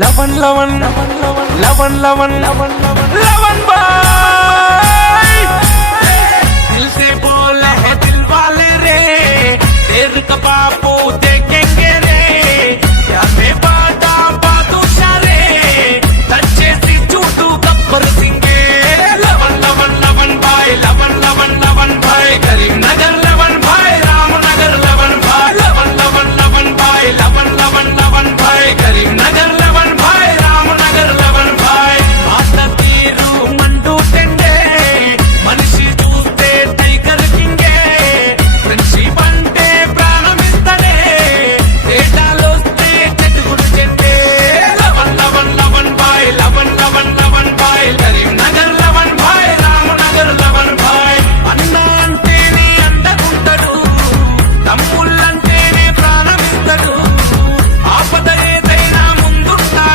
लवन लवन लवन लवन लवन भाई दिल से बोले है दिल वाले रे तेर कबाब